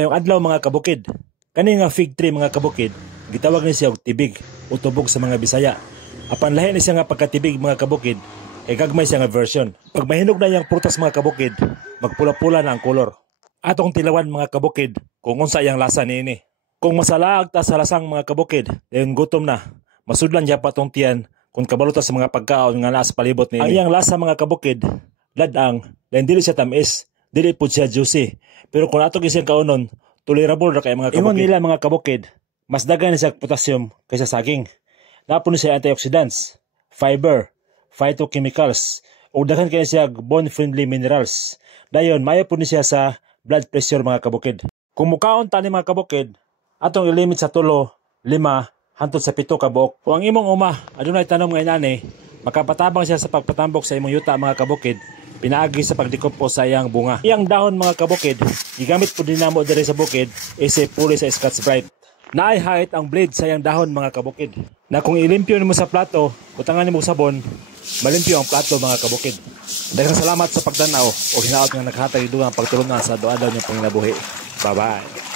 Ngayong adlaw mga kabukid, kani nga fig tree mga kabukid, gitawag ni siya og tibig o tubog sa mga Bisaya. Apan lahi ni siya nga pagkatibig mga kabukid, kay gagmay siya nga version. Pag mahinog na yang prutas mga kabukid, magpula-pula na ang kolor. Atong tilawan mga kabukid kung unsa yang lasa niini. Kung masalaag ta sa lasang mga kabukid, dayon gutom na, masudlan siya patong tiyan kung kabalo ta sa mga pagkaon nga naa sa palibot niini. Ang iyang lasa mga kabukid, ladang, dahil dili siya tamis, dili po siya juicy. Pero kung ato gising kaunon, tolerable ra kay mga kabukid. Ingon nila mga kabukid, mas daghan siya potassium kaysa saging. Napon siya antioxidants, fiber, phytochemicals, ug daghan kay siya bone-friendly minerals. Dayon mayo po siya sa blood pressure mga kabukid. Kung mukaon tani mga kabukid, atong ilimit sa 3, 5 hangtod sa 7 ka buok. Kung ang imong uma adunay tanom nga inani, makapatabang siya sa pagpatambok sa imong yuta mga kabukid. Pinaagi sa pagdikompos sa iyang bunga. Iyang dahon mga kabukid, gigamit po din namo diri sa bukid isip puli sa Scotch-Brite. Naay hait ang blade sa iyang dahon mga kabukid. Na kung ilimpyo nimo sa plato, butangan nimo sabon, malimpyo ang plato mga kabukid. Daghang salamat sa pagtanaw o hinaot nga naghatag dugang pagtulungan sa adlaw niyong panginabuhi. Bye-bye.